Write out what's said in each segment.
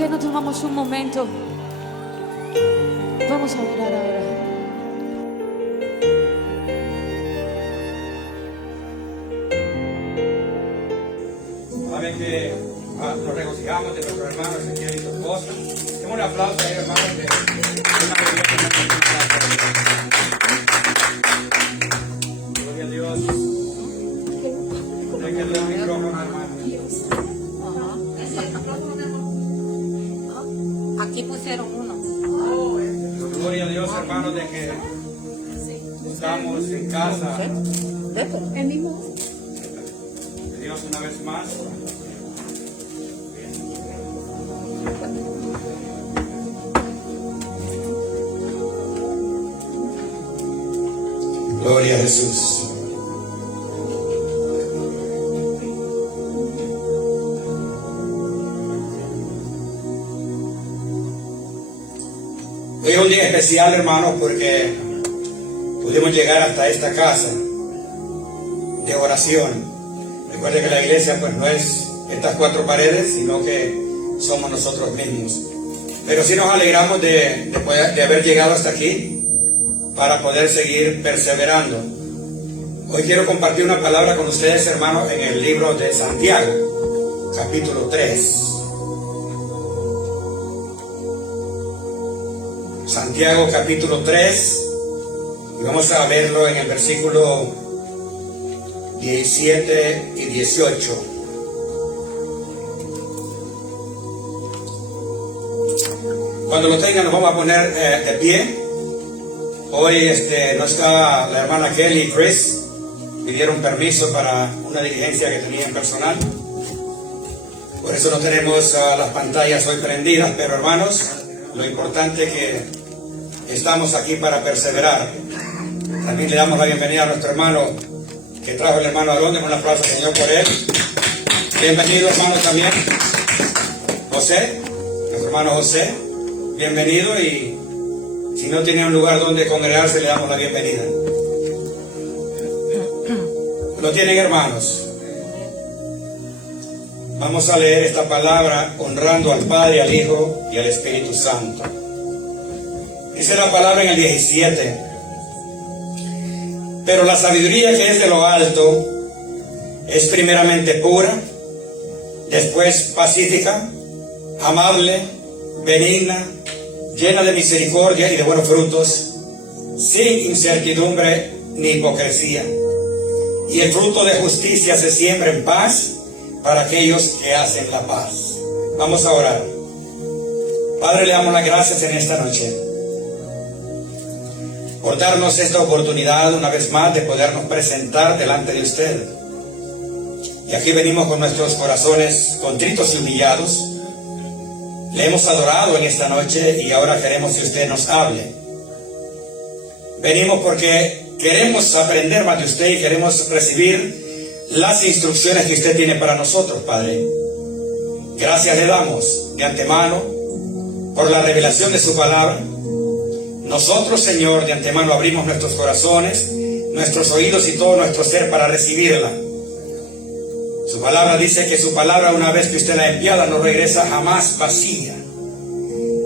qué no tomamos un momento? Vamos a orar ahora. Saben que nos regocijamos de nuestros hermanos Ezequiel y su esposa. Demos un aplauso a ellos, hermanos, de una gloria a Dios. Déjenle el micrófono, hermano. Aquí pusieron uno. Gloria a Dios, hermanos, de que estamos en casa El mismo. de Dios una vez más. Gloria a Jesús. Hoy es un día especial, hermanos, porque pudimos llegar hasta esta casa de oración. Recuerde que la iglesia pues no es estas cuatro paredes, sino que somos nosotros mismos. Pero sí nos alegramos de haber llegado hasta aquí para poder seguir perseverando. Hoy quiero compartir una palabra con ustedes, hermanos, en el libro de Santiago, capítulo 3. Santiago capítulo 3, y vamos a verlo en el versículo 17 y 18. Cuando lo tengan nos vamos a poner de pie. Hoy no está la hermana Kelly y Chris, pidieron permiso para una diligencia que tenían personal. Por eso no tenemos las pantallas hoy prendidas, pero hermanos, lo importante es que estamos aquí para perseverar. También le damos la bienvenida a nuestro hermano que trajo el hermano Aarón. Demos un aplauso al Señor por él. Bienvenido, hermano, también José, nuestro hermano José. Bienvenido, y si no tiene un lugar donde congregarse, le damos la bienvenida. ¿Lo tienen, hermanos? Vamos a leer esta palabra honrando al Padre, al Hijo y al Espíritu Santo. Dice la palabra en el 17: pero la sabiduría que es de lo alto es primeramente pura, después pacífica, amable, benigna, llena de misericordia y de buenos frutos, sin incertidumbre ni hipocresía. Y el fruto de justicia se siembra en paz para aquellos que hacen la paz. Vamos a orar. Padre, le damos las gracias en esta noche por darnos esta oportunidad una vez más de podernos presentar delante de usted. Y aquí venimos con nuestros corazones contritos y humillados. Le hemos adorado en esta noche y ahora queremos que usted nos hable. Venimos porque queremos aprender más de usted y queremos recibir las instrucciones que usted tiene para nosotros, Padre. Gracias le damos de antemano por la revelación de su palabra. Nosotros, Señor, de antemano abrimos nuestros corazones, nuestros oídos y todo nuestro ser para recibirla. Su palabra dice que su palabra, una vez que usted la enviada, no regresa jamás vacía.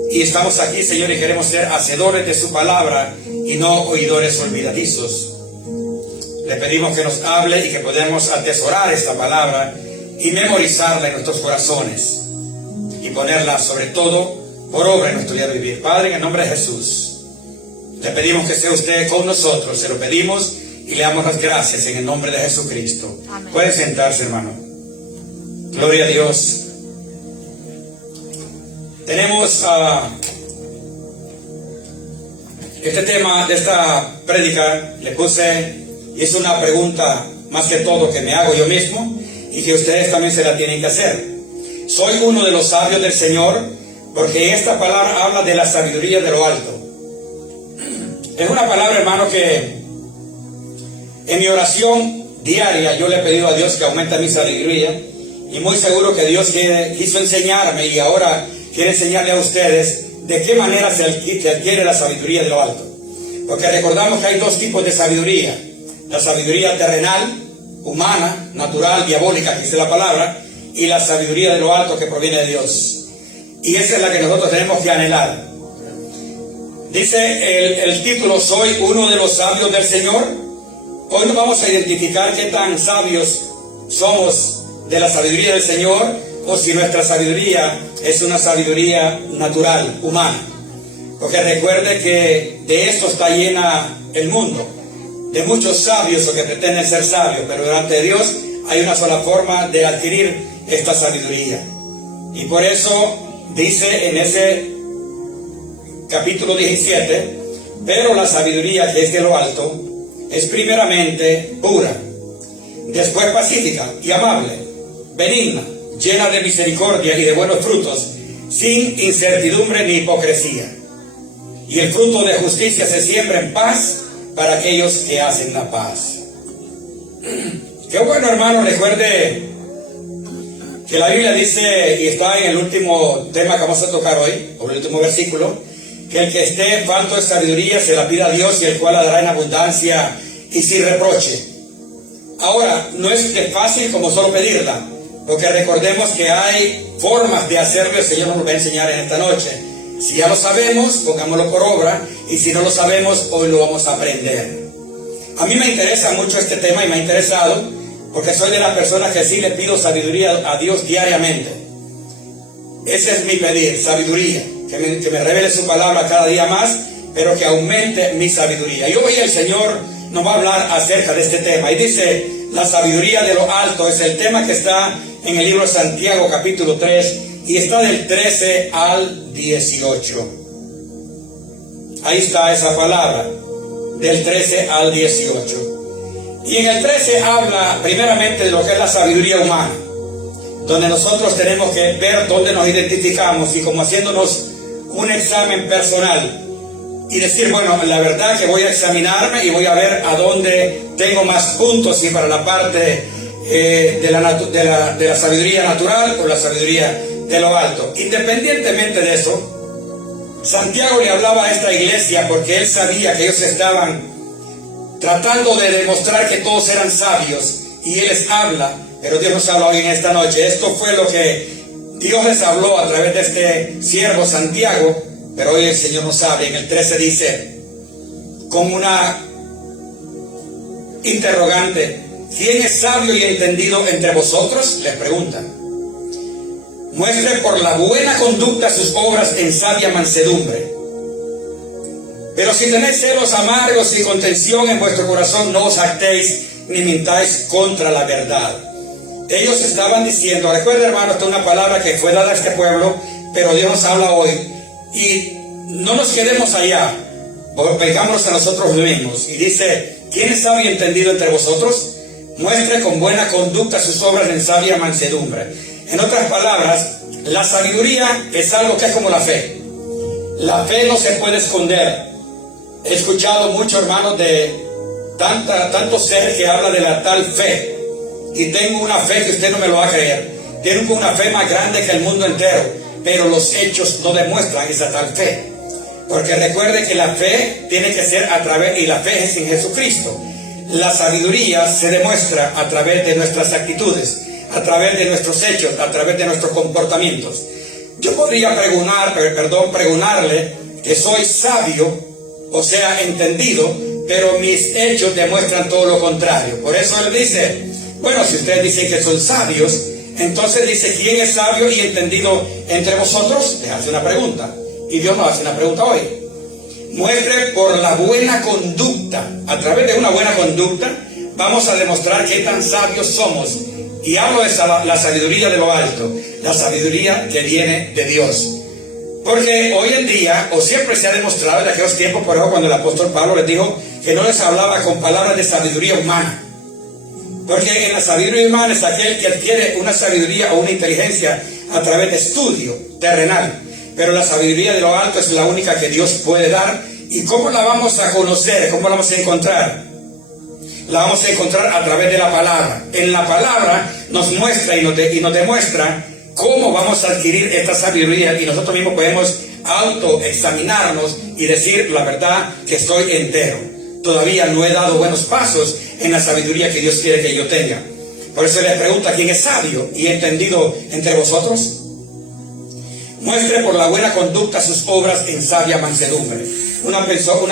Y estamos aquí, Señor, y queremos ser hacedores de su palabra y no oidores olvidadizos. Le pedimos que nos hable y que podamos atesorar esta palabra y memorizarla en nuestros corazones y ponerla sobre todo por obra en nuestro día de vivir. Padre, en el nombre de Jesús, le pedimos que sea usted con nosotros. Se lo pedimos y le damos las gracias en el nombre de Jesucristo. Amén. Puede sentarse, hermano. Gloria a Dios. Tenemos este tema de esta prédica. Le puse, y es una pregunta más que todo que me hago yo mismo y que ustedes también se la tienen que hacer. ¿Soy uno de los sabios del Señor? Porque esta palabra habla de la sabiduría de lo alto. Es una palabra, hermano, que en mi oración diaria yo le he pedido a Dios que aumente mi sabiduría, y muy seguro que Dios quiso enseñarme y ahora quiere enseñarle a ustedes de qué manera se adquiere la sabiduría de lo alto. Porque recordamos que hay dos tipos de sabiduría: la sabiduría terrenal, humana, natural, diabólica, que dice la palabra, y la sabiduría de lo alto que proviene de Dios. Y esa es la que nosotros tenemos que anhelar. Dice el título, soy uno de los sabios del Señor. Hoy nos vamos a identificar qué tan sabios somos de la sabiduría del Señor, o si nuestra sabiduría es una sabiduría natural, humana. Porque recuerde que de esto está llena el mundo, de muchos sabios o que pretenden ser sabios, pero delante de Dios hay una sola forma de adquirir esta sabiduría. Y por eso dice en ese capítulo 17, pero la sabiduría que es de lo alto es primeramente pura, después pacífica y amable, benigna, llena de misericordia y de buenos frutos, sin incertidumbre ni hipocresía. Y el fruto de justicia se siembra en paz para aquellos que hacen la paz. Qué bueno, hermano, recuerde que la Biblia dice, y está en el último tema que vamos a tocar hoy, o el último versículo, que el que esté falto de sabiduría se la pida a Dios, y el cual la dará en abundancia y sin reproche. Ahora, no es de fácil como solo pedirla, porque recordemos que hay formas de hacerlo. El Señor nos va a enseñar en esta noche. Si ya lo sabemos, pongámoslo por obra, y si no lo sabemos, hoy lo vamos a aprender. A mí me interesa mucho este tema y me ha interesado, porque soy de las personas que sí le pido sabiduría a Dios diariamente. Ese es mi pedir, sabiduría, que me revele su palabra cada día más, pero que aumente mi sabiduría. Y hoy el Señor nos va a hablar acerca de este tema, y dice, la sabiduría de lo alto es el tema que está en el libro de Santiago capítulo 3, y está del 13 al 18. Ahí está esa palabra, del 13 al 18. Y en el 13 habla primeramente de lo que es la sabiduría humana, donde nosotros tenemos que ver dónde nos identificamos, y como haciéndonos un examen personal y decir, bueno, la verdad que voy a examinarme y voy a ver a dónde tengo más puntos, si para la parte de la sabiduría natural o la sabiduría de lo alto. Independientemente de eso, Santiago le hablaba a esta iglesia porque él sabía que ellos estaban tratando de demostrar que todos eran sabios, y él les habla, pero Dios nos habla hoy en esta noche. Esto fue lo que Dios les habló a través de este siervo Santiago, pero hoy el Señor nos habla. En el 13 dice, con una interrogante, ¿quién es sabio y entendido entre vosotros? Les preguntan. Muestre por la buena conducta sus obras en sabia mansedumbre. Pero si tenéis celos amargos y contención en vuestro corazón, no os jactéis ni mintáis contra la verdad. Ellos estaban diciendo, recuerda, hermano, esta es una palabra que fue dada a este pueblo, pero Dios nos habla hoy, y no nos quedemos allá, vengámonos a nosotros mismos. Y dice, ¿quién es sabio y entendido entre vosotros? Muestre con buena conducta sus obras en sabia mansedumbre. En otras palabras, la sabiduría es algo que es como la fe. La fe no se puede esconder. He escuchado muchos hermanos de tanto ser que habla de la tal fe, y tengo una fe que usted no me lo va a creer. Tengo una fe más grande que el mundo entero, pero los hechos no demuestran esa tal fe. Porque recuerde que la fe tiene que ser a través, y la fe es en Jesucristo. La sabiduría se demuestra a través de nuestras actitudes, a través de nuestros hechos, a través de nuestros comportamientos. Yo podría pregunarle que soy sabio, o sea, entendido, pero mis hechos demuestran todo lo contrario. Por eso él dice, bueno, si ustedes dicen que son sabios, entonces dice, ¿quién es sabio y entendido entre vosotros? Les hace una pregunta, y Dios nos hace una pregunta hoy. Muestre por la buena conducta. A través de una buena conducta vamos a demostrar qué tan sabios somos. Y hablo de la sabiduría de lo alto, la sabiduría que viene de Dios. Porque hoy en día, o siempre se ha demostrado en aquellos tiempos, por ejemplo, cuando el apóstol Pablo les dijo que no les hablaba con palabras de sabiduría humana. Porque en la sabiduría humana es aquel que adquiere una sabiduría o una inteligencia a través de estudio terrenal. Pero la sabiduría de lo alto es la única que Dios puede dar. ¿Y cómo la vamos a conocer? ¿Cómo la vamos a encontrar? La vamos a encontrar a través de la palabra. En la palabra nos muestra y nos demuestra cómo vamos a adquirir esta sabiduría, y nosotros mismos podemos autoexaminarnos y decir la verdad que estoy entero. Todavía no he dado buenos pasos en la sabiduría que Dios quiere que yo tenga. Por eso le pregunta, ¿quién es sabio y entendido entre vosotros? Muestre por la buena conducta sus obras en sabia mansedumbre. Una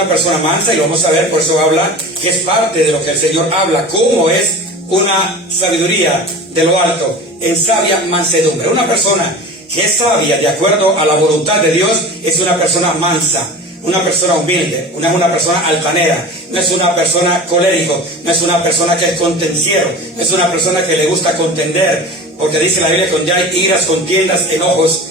persona mansa, y lo vamos a ver, por eso habla, que es parte de lo que el Señor habla, cómo es una sabiduría de lo alto, en sabia mansedumbre. Una persona que es sabia de acuerdo a la voluntad de Dios es una persona mansa, una persona humilde, una persona altanera, no es una persona colérico, no es una persona que es contenciero, no es una persona que le gusta contender, porque dice la Biblia que donde hay iras, contiendas, enojos,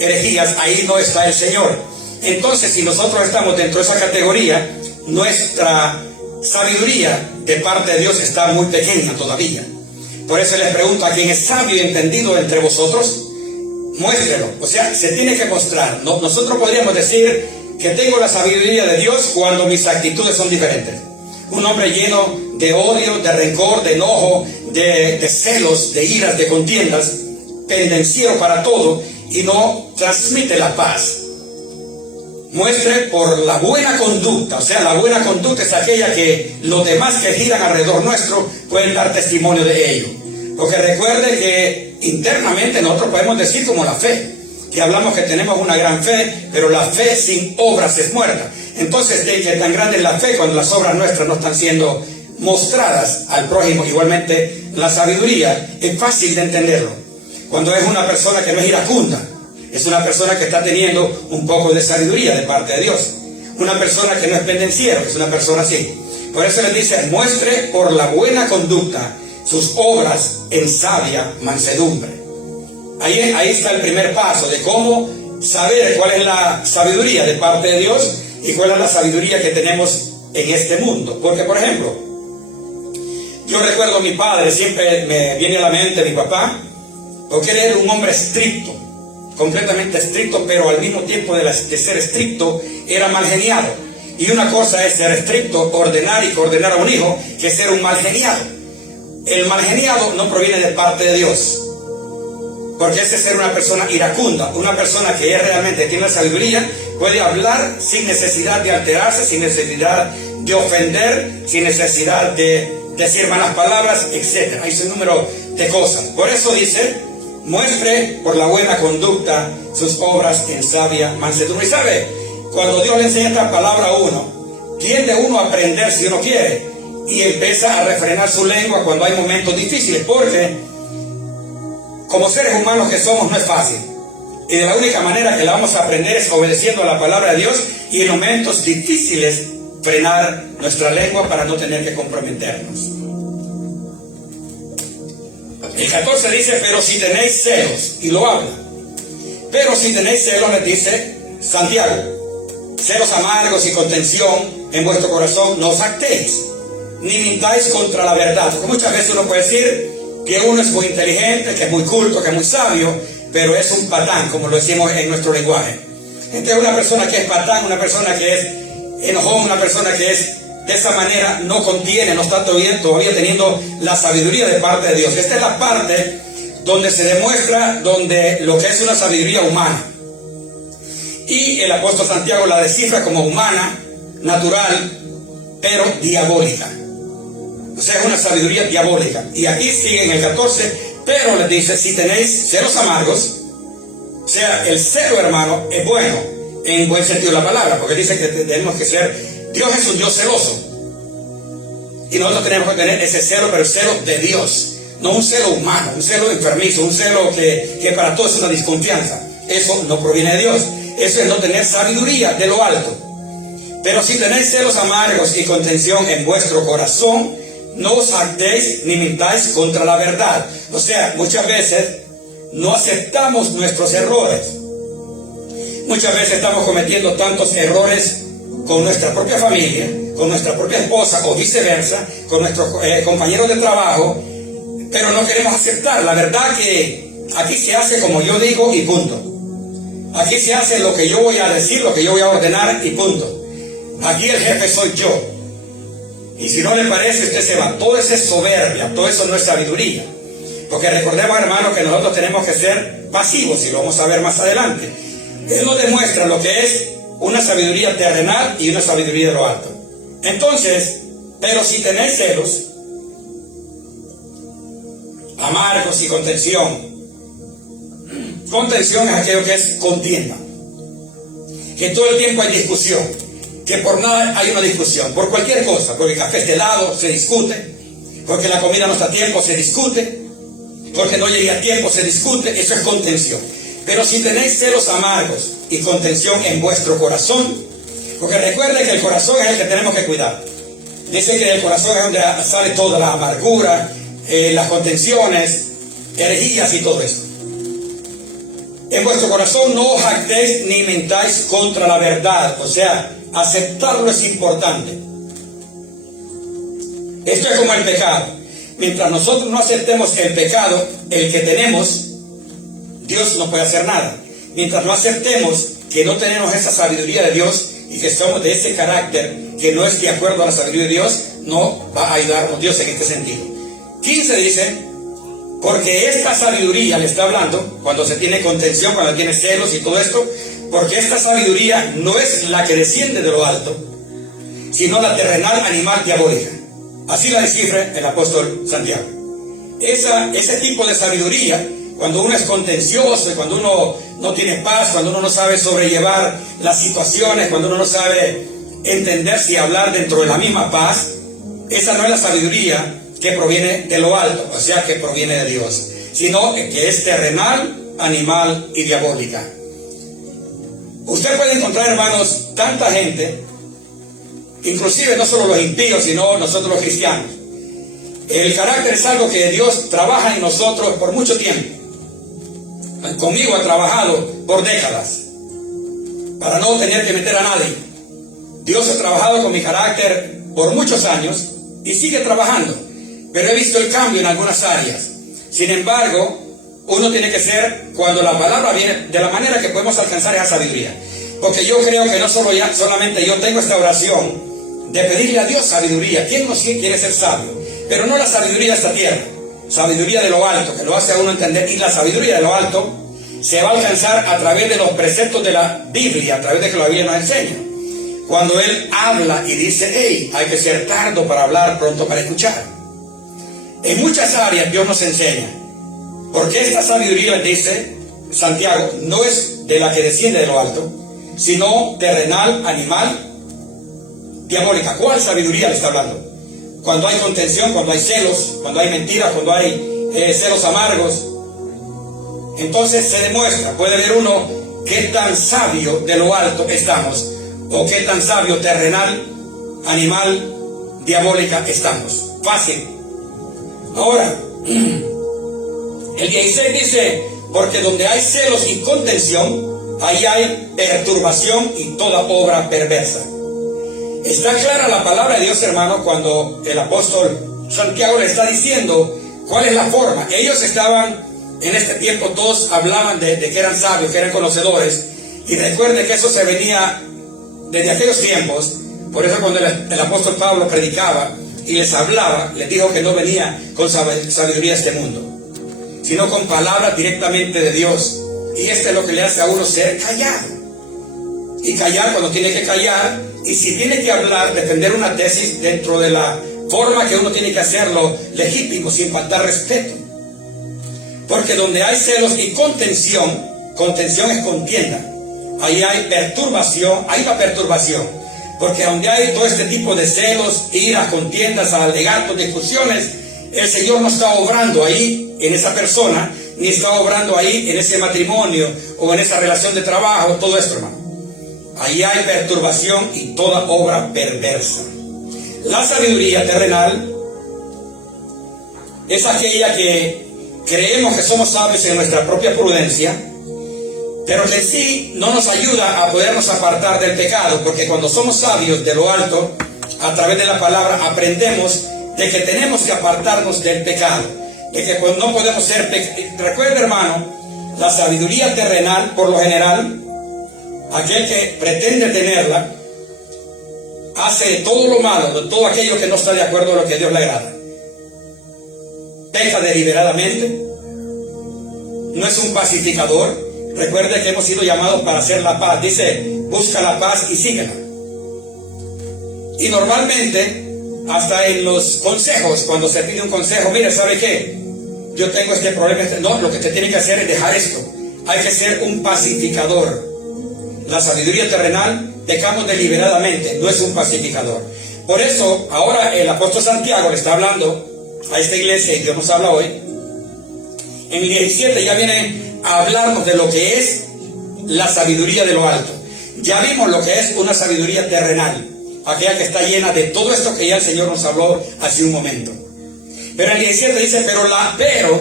herejías, ahí no está el Señor. Entonces, si nosotros estamos dentro de esa categoría, nuestra sabiduría de parte de Dios está muy pequeña todavía. Por eso les pregunto a quien es sabio y entendido entre vosotros, muéstrelo. O sea, se tiene que mostrar. Nosotros podríamos decir que tengo la sabiduría de Dios cuando mis actitudes son diferentes. Un hombre lleno de odio, de rencor, de enojo, de celos, de iras, de contiendas, pendenciero para todo y no transmite la paz. Muestre por la buena conducta, o sea, la buena conducta es aquella que los demás que giran alrededor nuestro pueden dar testimonio de ello. Porque recuerde que internamente nosotros podemos decir como la fe, que hablamos que tenemos una gran fe, pero la fe sin obras es muerta. Entonces, de que tan grande es la fe cuando las obras nuestras no están siendo mostradas al prójimo. Igualmente, la sabiduría es fácil de entenderlo. Cuando es una persona que no es iracunda, es una persona que está teniendo un poco de sabiduría de parte de Dios. Una persona que no es pendenciero, es una persona así. Por eso les dice, muestre por la buena conducta sus obras en sabia mansedumbre. Ahí está el primer paso de cómo saber cuál es la sabiduría de parte de Dios y cuál es la sabiduría que tenemos en este mundo. Porque, por ejemplo, yo recuerdo a mi padre, siempre me viene a la mente mi papá, porque él era un hombre estricto, completamente estricto, pero al mismo tiempo de ser estricto, era mal geniado. Y una cosa es ser estricto, ordenar y coordinar a un hijo, que ser un mal geniado. El mal geniado no proviene de parte de Dios, porque ese es ser una persona iracunda, una persona que realmente tiene la sabiduría, puede hablar sin necesidad de alterarse, sin necesidad de ofender, sin necesidad de decir malas palabras, etc. Hay un número de cosas. Por eso dice, muestre por la buena conducta sus obras en sabia mansedumbre. Y sabe, cuando Dios le enseña esta palabra a uno, tiende uno a aprender si uno quiere, y empieza a refrenar su lengua cuando hay momentos difíciles, porque como seres humanos que somos no es fácil. Y de la única manera que la vamos a aprender es obedeciendo a la palabra de Dios y en momentos difíciles frenar nuestra lengua para no tener que comprometernos. El 14 dice, pero si tenéis celos, y lo habla. Pero si tenéis celos, les dice Santiago, celos amargos y contención en vuestro corazón, no os jactéis, ni mintáis contra la verdad. Porque muchas veces uno puede decir que uno es muy inteligente, que es muy culto, que es muy sabio, pero es un patán, como lo decimos en nuestro lenguaje. Entonces una persona que es patán, una persona que es enojón, una persona que es de esa manera, no contiene, no está todavía teniendo la sabiduría de parte de Dios. Esta es la parte donde se demuestra donde lo que es una sabiduría humana. Y el apóstol Santiago la descifra como humana, natural, pero diabólica. O sea, es una sabiduría diabólica. Y aquí sigue en el 14, pero les dice, si tenéis celos amargos, o sea, el celo, hermano, es bueno, en buen sentido de la palabra, porque dice que tenemos que ser, Dios es un Dios celoso. Y nosotros tenemos que tener ese celo, pero el celo de Dios, no un celo humano, un celo enfermizo, un celo que para todos es una desconfianza. Eso no proviene de Dios. Eso es no tener sabiduría de lo alto. Pero si tenéis celos amargos y contención en vuestro corazón, no os jactéis ni mintáis contra la verdad. O sea, muchas veces no aceptamos nuestros errores. Muchas veces estamos cometiendo tantos errores con nuestra propia familia, con nuestra propia esposa o viceversa, con nuestros compañeros de trabajo, pero no queremos aceptar. La verdad que aquí se hace como yo digo y punto. Aquí se hace lo que yo voy a decir, lo que yo voy a ordenar y punto. Aquí el jefe soy yo. Y si no le parece, usted se va. Todo eso es soberbia, todo eso no es sabiduría. Porque recordemos, hermanos, que nosotros tenemos que ser pasivos, y lo vamos a ver más adelante. Él nos demuestra lo que es una sabiduría terrenal y una sabiduría de lo alto. Entonces, pero si tenéis celos amargos y contención Contención es aquello que es contienda. Que todo el tiempo hay discusión. Que por nada hay una discusión. Por cualquier cosa. Porque el café está helado, se discute. Porque la comida no está a tiempo, se discute. Porque no llega a tiempo, se discute. Eso es contención. Pero si tenéis celos amargos y contención en vuestro corazón, porque recuerden que el corazón es el que tenemos que cuidar. Dice que el corazón es donde sale toda la amargura, las contenciones, herejías y todo eso. En vuestro corazón no os jactéis ni mentáis contra la verdad. O sea, aceptarlo es importante. Esto es como el pecado. Mientras nosotros no aceptemos el pecado, el que tenemos, Dios no puede hacer nada. Mientras no aceptemos que no tenemos esa sabiduría de Dios y que somos de ese carácter que no es de acuerdo a la sabiduría de Dios, no va a ayudarnos Dios en este sentido. 15 dice, porque esta sabiduría, le está hablando, cuando se tiene contención, cuando tiene celos y todo esto, porque esta sabiduría no es la que desciende de lo alto, sino la terrenal, animal, diabólica. Así la descifra el apóstol Santiago. Ese tipo de sabiduría, cuando uno es contencioso, cuando uno no tiene paz, cuando uno no sabe sobrellevar las situaciones, cuando uno no sabe entenderse y hablar dentro de la misma paz, esa no es la sabiduría que proviene de lo alto, o sea, que proviene de Dios, sino que es terrenal, animal y diabólica. Usted puede encontrar, hermanos, tanta gente, inclusive no solo los impíos, sino nosotros los cristianos. El carácter es algo que Dios trabaja en nosotros por mucho tiempo. Conmigo ha trabajado por décadas, para no tener que meter a nadie. Dios ha trabajado con mi carácter por muchos años y sigue trabajando, pero he visto el cambio en algunas áreas. Sin embargo, uno tiene que ser, cuando la palabra viene, de la manera que podemos alcanzar esa sabiduría. Porque yo creo que no solamente yo tengo esta oración de pedirle a Dios sabiduría. ¿Quién no quiere ser sabio? Pero no la sabiduría de esta tierra, sabiduría de lo alto, que lo hace a uno entender. Y la sabiduría de lo alto se va a alcanzar a través de los preceptos de la Biblia, a través de que la Biblia nos enseña. Cuando Él habla y dice, hey, hay que ser tardo para hablar, pronto para escuchar. En muchas áreas Dios nos enseña, porque esta sabiduría, dice Santiago, no es de la que desciende de lo alto, sino terrenal, animal, diabólica. ¿Cuál sabiduría le está hablando? Cuando hay contención, cuando hay celos, cuando hay mentiras, cuando hay celos amargos, entonces se demuestra, puede ver uno qué tan sabio de lo alto estamos, o qué tan sabio terrenal, animal, diabólica estamos. Fácil. Ahora, el 16 dice, porque donde hay celos y contención, ahí hay perturbación y toda obra perversa. Está clara la palabra de Dios, hermano, cuando el apóstol Santiago le está diciendo cuál es la forma. Ellos estaban, en este tiempo todos hablaban de que eran sabios, que eran conocedores, y recuerde que eso se venía desde aquellos tiempos. Por eso cuando el apóstol Pablo predicaba y les hablaba, les dijo que no venía con sabiduría de este mundo, sino con palabras directamente de Dios. Y esto es lo que le hace a uno ser callado. Y callar cuando tiene que callar, y si tiene que hablar, defender una tesis dentro de la forma que uno tiene que hacerlo legítimo, sin faltar respeto. Porque donde hay celos y contención, contención es contienda, ahí hay perturbación, ahí va perturbación. Porque donde hay todo este tipo de celos, iras, contiendas, alegatos, discusiones, el Señor no está obrando ahí en esa persona, ni está obrando ahí en ese matrimonio o en esa relación de trabajo, todo esto, hermano. Ahí hay perturbación y toda obra perversa. La sabiduría terrenal es aquella que creemos que somos sabios en nuestra propia prudencia, pero que en sí no nos ayuda a podernos apartar del pecado, porque cuando somos sabios de lo alto, a través de la palabra aprendemos de que tenemos que apartarnos del pecado, de que no podemos ser Recuerda, hermano, la sabiduría terrenal, por lo general, aquel que pretende tenerla, hace todo lo malo, de todo aquello que no está de acuerdo a lo que a Dios le agrada. Peca deliberadamente, no es un pacificador. Recuerde que hemos sido llamados para hacer la paz. Dice, busca la paz y síguela. Y normalmente, hasta en los consejos, cuando se pide un consejo, mire, ¿sabe qué? Yo tengo este problema. No, lo que usted tiene que hacer es dejar esto. hay que ser un pacificador. La sabiduría terrenal, pecamos deliberadamente, no es un pacificador. Por eso, ahora el apóstol Santiago le está hablando a esta iglesia y Dios nos habla hoy. En el 17 ya viene a hablarnos de lo que es la sabiduría de lo alto. Ya vimos lo que es una sabiduría terrenal, aquella que está llena de todo esto que ya el Señor nos habló hace un momento. Pero en el 17 dice, pero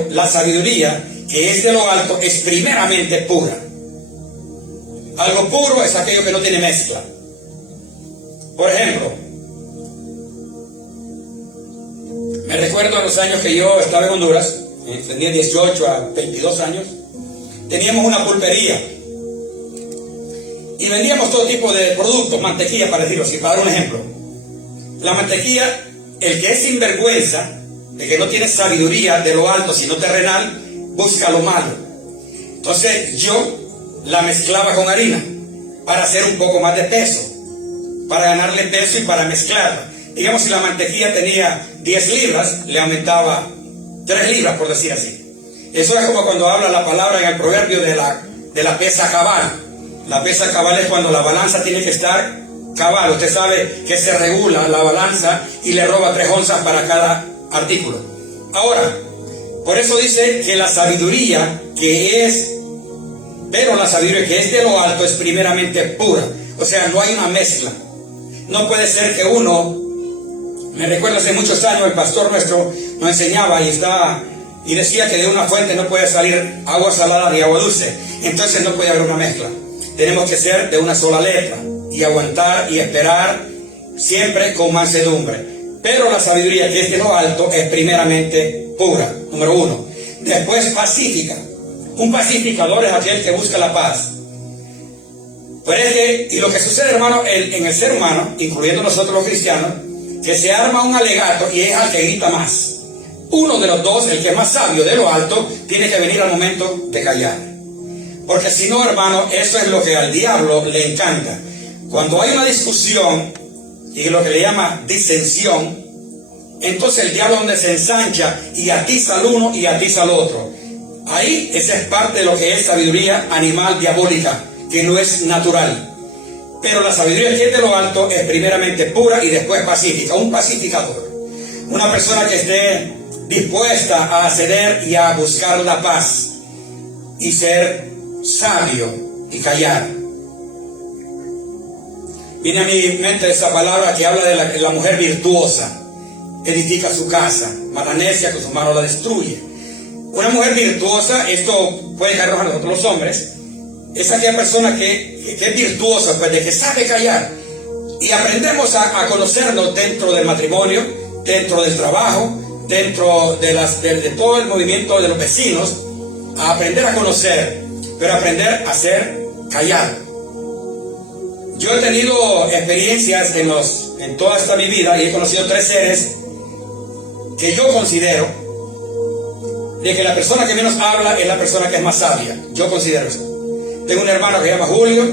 la sabiduría que es de lo alto es primeramente pura. Algo puro es aquello que no tiene mezcla. Por ejemplo, me recuerdo en los años que yo estaba en Honduras, tenía 18 a 22 años, teníamos una pulpería y vendíamos todo tipo de productos, mantequilla para decirlo así, para dar un ejemplo. La mantequilla, el que es sinvergüenza, el que no tiene sabiduría de lo alto sino terrenal, busca lo malo. Entonces yo la mezclaba con harina para hacer un poco más de peso, para ganarle peso y para mezclarla. Digamos, si la mantequilla tenía 10 libras, le aumentaba 3 libras, por decir así. Eso es como cuando habla la palabra en el proverbio de la pesa cabal. La pesa cabal es cuando la balanza tiene que estar cabal. Usted sabe que se regula la balanza y le roba 3 onzas para cada artículo. Ahora, por eso dice que la sabiduría pero la sabiduría que es de lo alto es primeramente pura. O sea, no hay una mezcla. No puede ser que uno, me recuerdo hace muchos años el pastor nuestro nos enseñaba y decía que de una fuente no puede salir agua salada ni agua dulce. Entonces no puede haber una mezcla. Tenemos que ser de una sola letra y aguantar y esperar siempre con mansedumbre. Pero la sabiduría que es de lo alto es primeramente pura, número 1. Después pacífica. Un pacificador es aquel que busca la paz. Pero y lo que sucede, hermano, en el ser humano, incluyendo nosotros los cristianos, que se arma un alegato y es al que grita más. Uno de los dos, el que es más sabio de lo alto, tiene que venir al momento de callar. Porque si no, hermano, eso es lo que al diablo le encanta. Cuando hay una discusión y lo que le llama disensión, entonces el diablo donde se ensancha y atiza al uno y atiza al otro. Ahí esa es parte de lo que es sabiduría animal diabólica, que no es natural. Pero la sabiduría que es de lo alto es primeramente pura y después pacífica, un pacificador. Una persona que esté dispuesta a ceder y a buscar la paz y ser sabio y callar. Viene a mi mente esa palabra que habla de la mujer virtuosa. Edifica su casa, mas la necia con su mano la destruye. Una mujer virtuosa, esto puede caernos a nosotros los hombres, es aquella persona que es virtuosa, pues de que sabe callar. Y aprendemos a conocernos dentro del matrimonio, dentro del trabajo, dentro de todo el movimiento de los vecinos, a aprender a conocer, pero aprender a ser callado. Yo he tenido experiencias en toda esta mi vida y he conocido 3 seres que yo considero de que la persona que menos habla es la persona que es más sabia. Yo considero eso. Tengo un hermano que se llama Julio,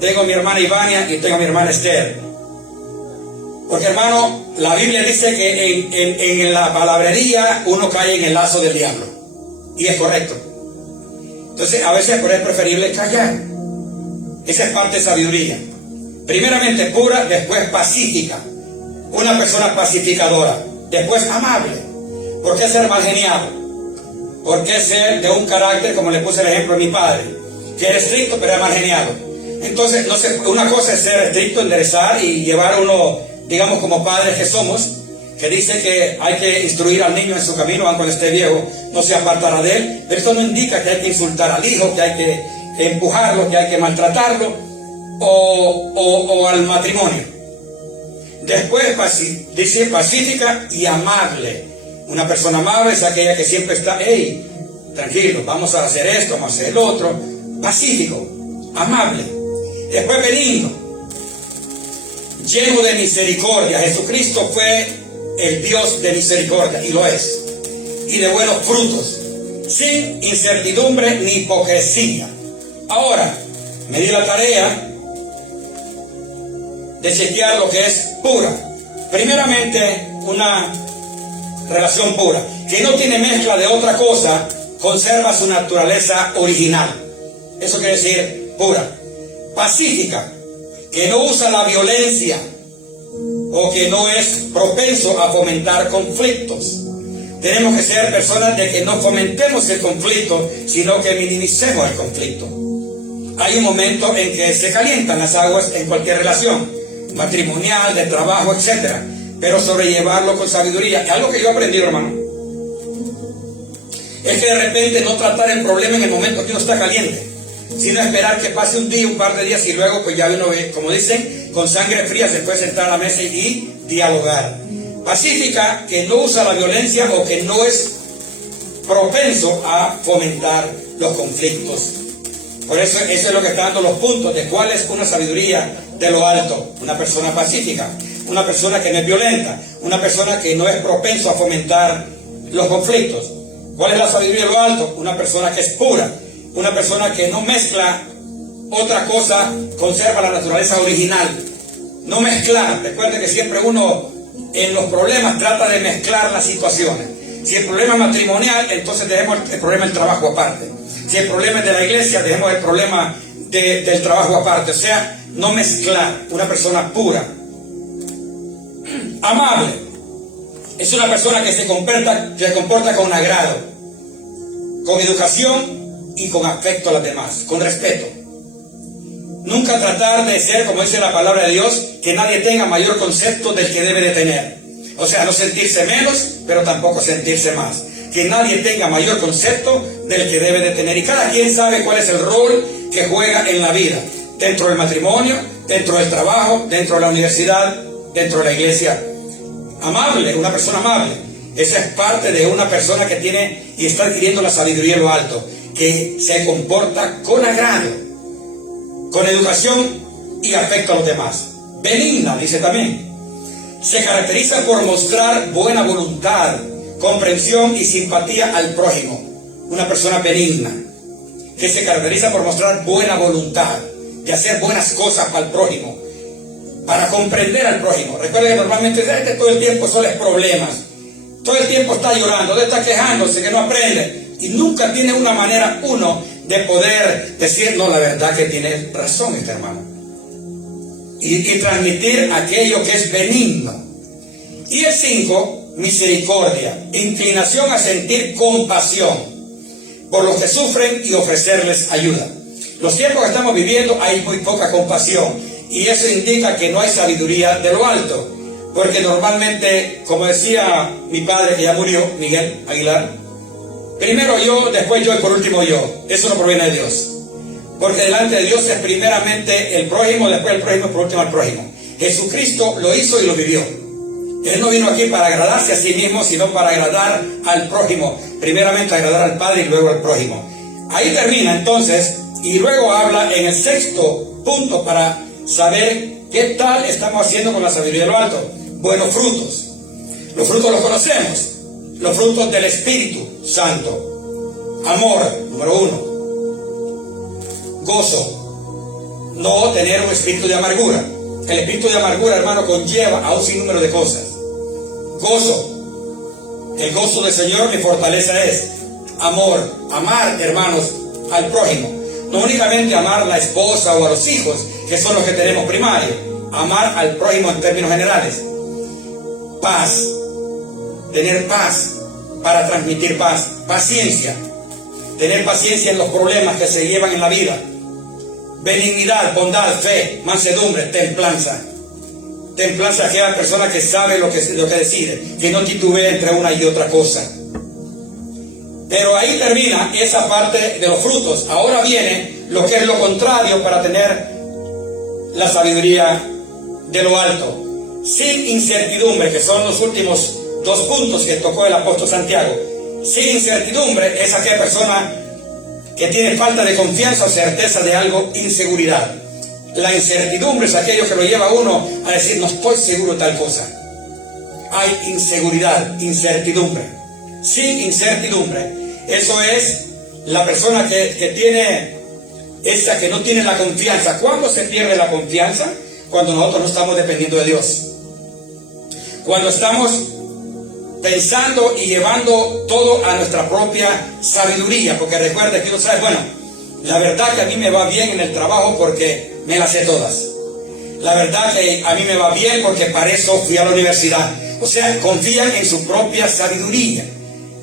tengo mi hermana Ivania y tengo mi hermana Esther. Porque, hermano, la Biblia dice que en la palabrería uno cae en el lazo del diablo. Y es correcto. Entonces, a veces es preferible callar. Esa es parte de sabiduría. Primeramente pura, después pacífica. Una persona pacificadora. Después amable. ¿Por qué ser mal geniado? ¿Por qué ser de un carácter, como le puse el ejemplo a mi padre, que era estricto pero era mal geniado? Entonces, no sé, una cosa es ser estricto, enderezar y llevar a uno, digamos, como padres que somos, que dice que hay que instruir al niño en su camino, aunque cuando esté viejo no se apartará de él. Pero esto no indica que hay que insultar al hijo, que hay que empujarlo, que hay que maltratarlo, o al matrimonio. Después dice pacífica y amable. Una persona amable es aquella que siempre está, hey, tranquilo, vamos a hacer esto, vamos a hacer el otro. Pacífico, amable. Después benigno, lleno de misericordia. Jesucristo fue el Dios de misericordia, y lo es. Y de buenos frutos, sin incertidumbre ni hipocresía. Ahora, me di la tarea de chequear lo que es pura. Primeramente, una relación pura, que no tiene mezcla de otra cosa, conserva su naturaleza original. Eso quiere decir pura. Pacífica, que no usa la violencia o que no es propenso a fomentar conflictos. Tenemos que ser personas de que no fomentemos el conflicto, sino que minimicemos el conflicto. Hay un momento en que se calientan las aguas en cualquier relación, matrimonial, de trabajo, etc. Pero sobrellevarlo con sabiduría. Es algo que yo he aprendido, hermano. Es que de repente no tratar el problema en el momento que uno está caliente, sino esperar que pase un día, un par de días, y luego pues ya uno ve, como dicen, con sangre fría se puede sentar a la mesa y dialogar. Pacífica, que no usa la violencia o que no es propenso a fomentar los conflictos. Por eso es lo que está dando los puntos de cuál es una sabiduría de lo alto. Una persona pacífica, una persona que no es violenta, una persona que no es propenso a fomentar los conflictos. ¿Cuál es la sabiduría de lo alto? Una persona que es pura, una persona que no mezcla otra cosa, conserva la naturaleza original. No mezclar. Recuerden que siempre uno en los problemas trata de mezclar las situaciones. Si el problema es matrimonial, entonces dejemos el problema del trabajo aparte. Si el problema es de la iglesia, dejemos el problema del trabajo aparte. O sea, no mezclar. Una persona pura. Amable. Es una persona que se comporta con agrado, con educación y con afecto a los demás, con respeto. Nunca tratar de ser, como dice la palabra de Dios, que nadie tenga mayor concepto del que debe de tener. O sea, no sentirse menos, pero tampoco sentirse más. Que nadie tenga mayor concepto del que debe de tener. Y cada quien sabe cuál es el rol que juega en la vida. Dentro del matrimonio, dentro del trabajo, dentro de la universidad, dentro de la iglesia. Amable, una persona amable. Esa es parte de una persona que tiene y está adquiriendo la sabiduría en lo alto. Que se comporta con agrado, con educación y afecto a los demás. Benigna, dice también. Se caracteriza por mostrar buena voluntad, comprensión y simpatía al prójimo. Una persona benigna, que se caracteriza por mostrar buena voluntad, de hacer buenas cosas para el prójimo, para comprender al prójimo. Recuerden que normalmente todo el tiempo solo es problemas, todo el tiempo está llorando, está quejándose, que no aprende, y nunca tiene una manera de poder decir, no, la verdad que tiene razón este hermano, y transmitir aquello que es benigno. Y el 5, misericordia, inclinación a sentir compasión por los que sufren y ofrecerles ayuda. Los tiempos que estamos viviendo hay muy poca compasión, y eso indica que no hay sabiduría de lo alto, porque normalmente, como decía mi padre que ya murió, Miguel Aguilar, primero yo, después yo y por último yo. Eso no proviene de Dios, porque delante de Dios es primeramente el prójimo, después el prójimo y por último el prójimo. Jesucristo lo hizo y lo vivió. Él no vino aquí para agradarse a sí mismo, sino para agradar al prójimo. Primeramente agradar al Padre y luego al prójimo. Ahí termina entonces, y luego habla en el 6º punto para saber qué tal estamos haciendo con la sabiduría de lo alto. Buenos frutos. Los frutos los conocemos. Los frutos del Espíritu Santo. Amor, número 1. Gozo. No tener un espíritu de amargura. El espíritu de amargura, hermano, conlleva a un sinnúmero de cosas. Gozo. El gozo del Señor mi fortaleza es. Amor. Amar, hermanos, al prójimo. No únicamente amar a la esposa o a los hijos, que son los que tenemos primario. Amar al prójimo en términos generales. Paz. Tener paz para transmitir paz. Paciencia. Tener paciencia en los problemas que se llevan en la vida. Benignidad, bondad, fe, mansedumbre, templanza. Templanza es aquella persona que sabe lo que decide, que no titubea entre una y otra cosa. Pero ahí termina esa parte de los frutos. Ahora viene lo que es lo contrario para tener la sabiduría de lo alto. Sin incertidumbre, que son los últimos 2 puntos que tocó el apóstol Santiago. Sin incertidumbre es aquella persona que tiene falta de confianza o certeza de algo, inseguridad. La incertidumbre es aquello que lo lleva a uno a decir, no estoy seguro de tal cosa. Hay inseguridad, incertidumbre. Sin incertidumbre, eso es la persona que tiene esa, que no tiene la confianza. ¿Cuándo se pierde la confianza? Cuando nosotros no estamos dependiendo de Dios. Cuando estamos pensando y llevando todo a nuestra propia sabiduría, porque recuerda que uno sabe, bueno, La verdad que a mí me va bien en el trabajo porque me las sé todas. La verdad que a mí me va bien porque para eso fui a la universidad. O sea, confían en su propia sabiduría.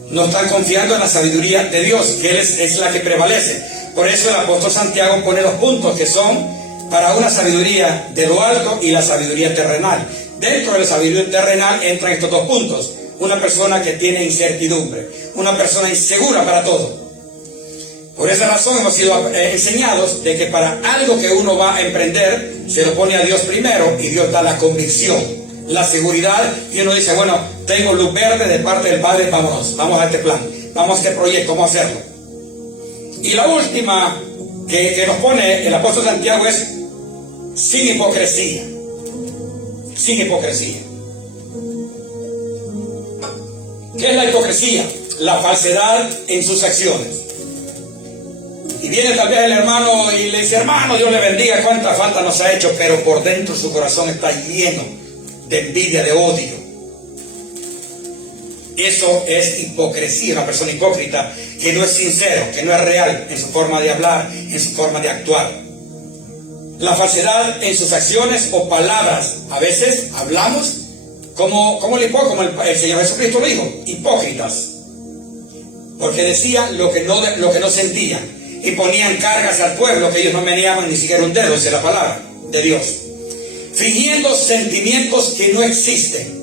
No están confiando en la sabiduría de Dios, que Él es la que prevalece. Por eso el apóstol Santiago pone 2 puntos que son para una sabiduría de lo alto y la sabiduría terrenal. Dentro de la sabiduría terrenal entran estos 2 puntos. Una persona que tiene incertidumbre, una persona insegura para todo. Por esa razón hemos sido enseñados de que para algo que uno va a emprender, se lo pone a Dios primero y Dios da la convicción, la seguridad, y uno dice, bueno, tengo luz verde de parte del Padre, vámonos, vamos a este plan, vamos a este proyecto, vamos a hacerlo. Y la última que nos pone el apóstol Santiago es sin hipocresía. Sin hipocresía. ¿Qué es la hipocresía? La falsedad en sus acciones. Y viene tal vez el hermano y le dice, hermano, Dios le bendiga, cuánta falta nos ha hecho, pero por dentro su corazón está lleno de envidia, de odio. Eso es hipocresía, una persona hipócrita que no es sincero, que no es real en su forma de hablar, en su forma de actuar. La falsedad en sus acciones o palabras. A veces hablamos como el Señor Jesucristo lo dijo, hipócritas. Porque decían lo que no sentían. Y ponían cargas al pueblo que ellos no meneaban ni siquiera un dedo, de la palabra de Dios. Fingiendo sentimientos que no existen.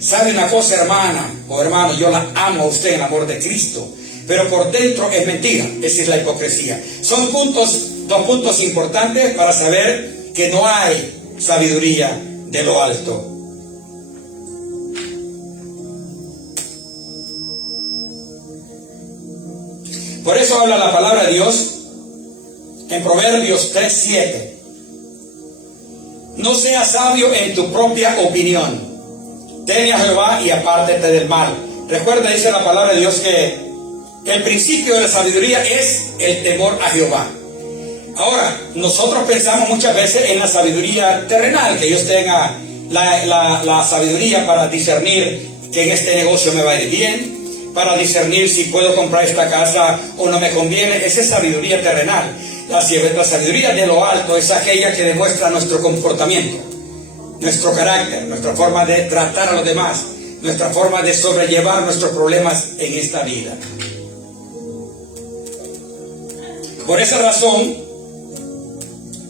¿Sabe una cosa, hermana o hermano? Yo la amo a usted en el amor de Cristo, pero por dentro es mentira. Esa es la hipocresía. Son 2 puntos importantes para saber que no hay sabiduría de lo alto. Por eso habla la palabra de Dios en Proverbios 3:7. No seas sabio en tu propia opinión. Teme a Jehová y apártate del mal. Recuerda, dice la palabra de Dios, que el principio de la sabiduría es el temor a Jehová. Ahora, nosotros pensamos muchas veces en la sabiduría terrenal, que Dios tenga la sabiduría para discernir que en este negocio me va a ir bien, para discernir si puedo comprar esta casa o no me conviene. Esa es sabiduría terrenal. La sabiduría de lo alto es aquella que demuestra nuestro comportamiento, nuestro carácter, nuestra forma de tratar a los demás, nuestra forma de sobrellevar nuestros problemas en esta vida. Por esa razón,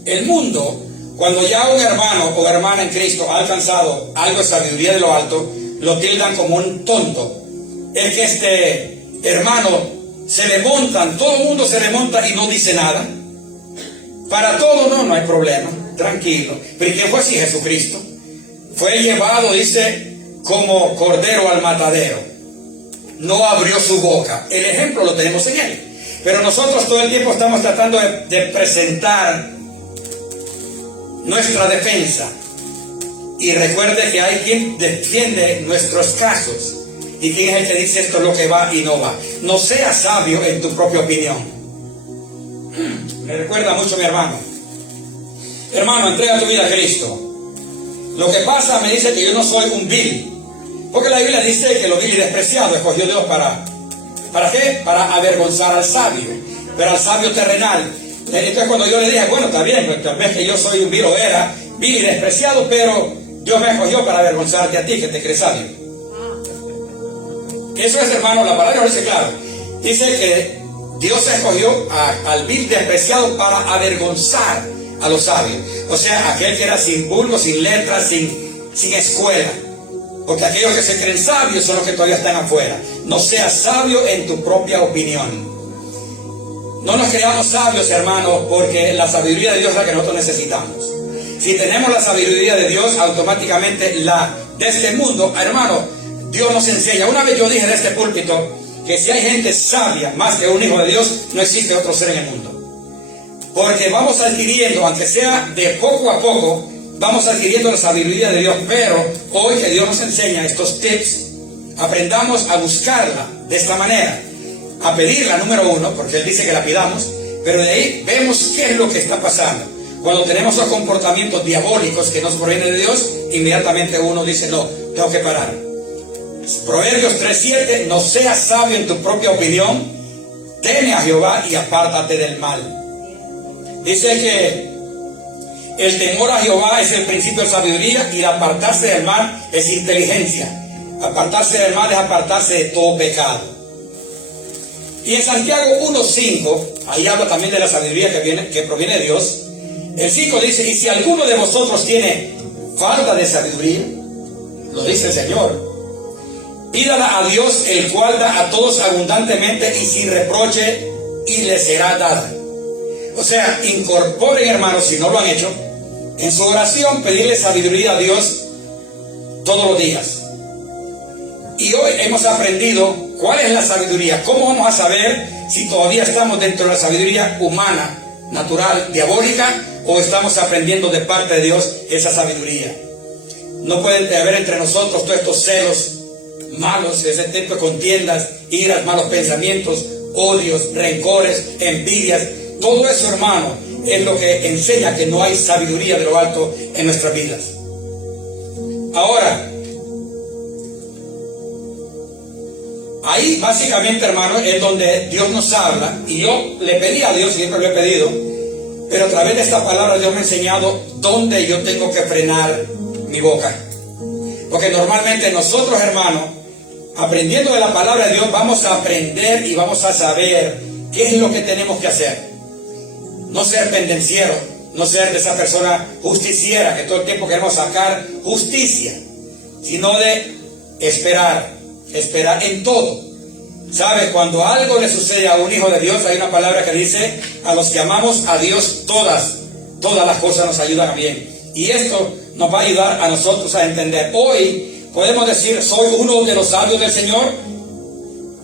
el mundo, cuando ya un hermano o hermana en Cristo ha alcanzado algo de sabiduría de lo alto, lo tildan como un tonto. Es que este hermano se le montan, todo el mundo se le monta y no dice nada. Para todo no hay problema, tranquilo. Pero ¿quién fue así? Jesucristo. Fue llevado, dice, como cordero al matadero. No abrió su boca. El ejemplo lo tenemos en él. Pero nosotros todo el tiempo estamos tratando de presentar nuestra defensa. Y recuerde que hay quien defiende nuestros casos. ¿Y quién es el que dice esto es lo que va y no va? No seas sabio en tu propia opinión. Me recuerda mucho a mi hermano. Hermano, entrega tu vida a Cristo. Lo que pasa me dice que yo no soy un vil. Porque la Biblia dice que lo vil y despreciado escogió Dios ¿para qué? Para avergonzar al sabio. Pero al sabio terrenal. Entonces cuando yo le dije, bueno, está bien, pues tal vez que yo soy un vil o era vil y despreciado, pero Dios me escogió para avergonzarte a ti que te crees sabio. Eso es, hermano, la palabra dice claro. Dice que Dios escogió al vil despreciado para avergonzar a los sabios. O sea, aquel que era sin vulgo, sin letras, sin escuela. Porque aquellos que se creen sabios son los que todavía están afuera. No seas sabio en tu propia opinión. No nos creamos sabios, hermanos, porque la sabiduría de Dios es la que nosotros necesitamos. Si tenemos la sabiduría de Dios, automáticamente la de este mundo, hermano, Dios nos enseña. Una vez yo dije de este púlpito que si hay gente sabia más que un hijo de Dios, no existe otro ser en el mundo. Porque vamos adquiriendo, aunque sea de poco a poco, vamos adquiriendo la sabiduría de Dios. Pero hoy que Dios nos enseña estos tips, aprendamos a buscarla de esta manera, a pedirla, número 1, porque Él dice que la pidamos, pero de ahí vemos qué es lo que está pasando. Cuando tenemos los comportamientos diabólicos que nos provienen de Dios, inmediatamente uno dice, no, tengo que parar. Proverbios 3:7, no seas sabio en tu propia opinión, teme a Jehová y apártate del mal. Dice que el temor a Jehová es el principio de sabiduría y el apartarse del mal es inteligencia. Apartarse del mal es apartarse de todo pecado. Y en Santiago 1:5, ahí habla también de la sabiduría que proviene de Dios. El 5 dice, y si alguno de vosotros tiene falta de sabiduría, lo dice el Señor, pídala a Dios, el cual da a todos abundantemente y sin reproche, y le será dada. O sea, incorporen, hermanos, si no lo han hecho, en su oración pedirle sabiduría a Dios todos los días. Y hoy hemos aprendido cuál es la sabiduría. ¿Cómo vamos a saber si todavía estamos dentro de la sabiduría humana, natural, diabólica, o estamos aprendiendo de parte de Dios esa sabiduría? No puede haber entre nosotros todos estos celos malos, ese tipo de contiendas, iras, malos pensamientos, odios, rencores, envidias. Todo eso, hermano, es lo que enseña que no hay sabiduría de lo alto en nuestras vidas. Ahora, ahí básicamente, hermano, es donde Dios nos habla. Y yo le pedí a Dios, siempre lo he pedido, pero a través de esta palabra Dios me ha enseñado dónde yo tengo que frenar mi boca. Porque normalmente nosotros, hermanos, aprendiendo de la palabra de Dios, vamos a aprender y vamos a saber qué es lo que tenemos que hacer. No ser pendenciero, no ser de esa persona justiciera que todo el tiempo queremos sacar justicia, sino de esperar en todo. ¿Sabe? Cuando algo le sucede a un hijo de Dios, hay una palabra que dice, a los que amamos a Dios, todas las cosas nos ayudan a bien. Y esto nos va a ayudar a nosotros a entender. Hoy podemos decir, soy uno de los sabios del Señor.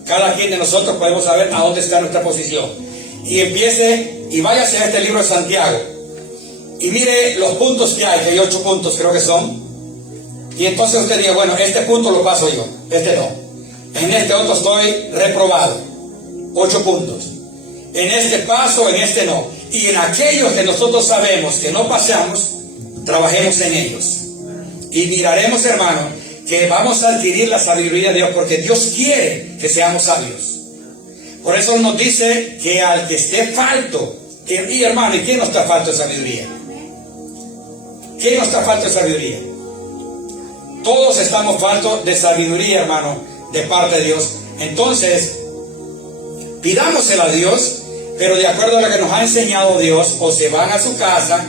Cada quien de nosotros podemos saber a dónde está nuestra posición. Y empiece y váyase a este libro de Santiago. Y mire los puntos que hay 8 puntos creo que son. Y entonces usted diga, bueno, este punto lo paso yo, este no. En este otro estoy reprobado. 8 puntos. En este paso, en este no. Y en aquellos que nosotros sabemos que no pasamos, trabajemos en ellos. Y miraremos, hermano, que vamos a adquirir la sabiduría de Dios, porque Dios quiere que seamos sabios. Por eso nos dice que al que esté falto, y hermano, ¿y quién no está falto de sabiduría? ¿Quién no está falto de sabiduría? Todos estamos faltos de sabiduría, hermano, de parte de Dios. Entonces, pidámosela a Dios, pero de acuerdo a lo que nos ha enseñado Dios, o se van a su casa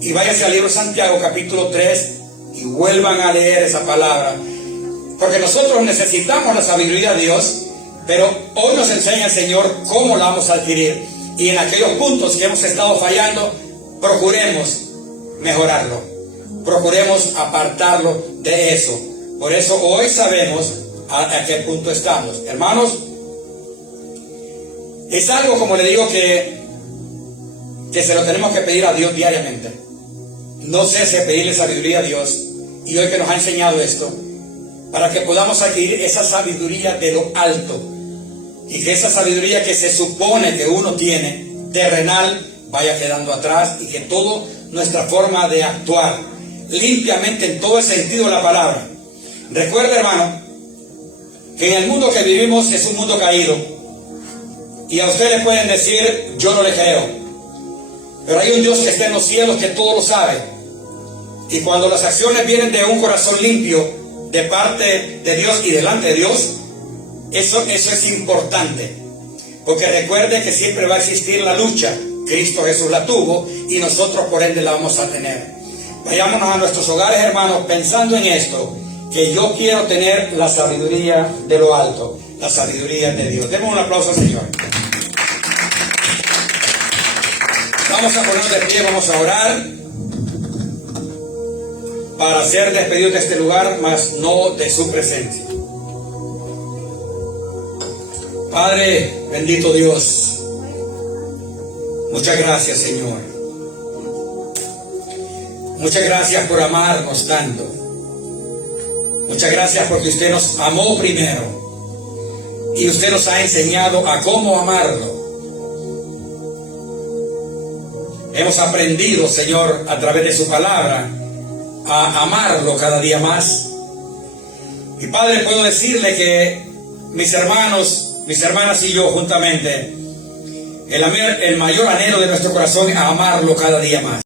y váyanse al libro de Santiago, capítulo 3, y vuelvan a leer esa palabra. Porque nosotros necesitamos la sabiduría de Dios, pero hoy nos enseña el Señor cómo la vamos a adquirir. Y en aquellos puntos que hemos estado fallando, procuremos mejorarlo. Procuremos apartarlo de eso. Por eso hoy sabemos a qué punto estamos. Hermanos, es algo, como le digo, que se lo tenemos que pedir a Dios diariamente. No cese de pedirle sabiduría a Dios. Y hoy que nos ha enseñado esto, para que podamos adquirir esa sabiduría de lo alto. Y que esa sabiduría que se supone que uno tiene, terrenal, vaya quedando atrás. Y que toda nuestra forma de actuar limpiamente en todo el sentido de la palabra. Recuerda, hermano, que en el mundo que vivimos es un mundo caído. Y a ustedes pueden decir, yo no le creo. Pero hay un Dios que está en los cielos que todo lo sabe. Y cuando las acciones vienen de un corazón limpio, de parte de Dios y delante de Dios, eso es importante. Porque recuerde que siempre va a existir la lucha. Cristo Jesús la tuvo y nosotros por ende la vamos a tener. Vayámonos a nuestros hogares, hermanos, pensando en esto, que yo quiero tener la sabiduría de lo alto, la sabiduría de Dios. Demos un aplauso al Señor. Vamos a ponernos de pie, vamos a orar para ser despedidos de este lugar, mas no de su presencia. Padre, bendito Dios, muchas gracias, Señor. Muchas gracias por amarnos tanto. Muchas gracias porque usted nos amó primero y usted nos ha enseñado a cómo amarlo. Hemos aprendido, Señor, a través de su palabra, a amarlo cada día más. Y Padre, puedo decirle que mis hermanos, mis hermanas y yo juntamente El mayor anhelo de nuestro corazón es amarlo cada día más.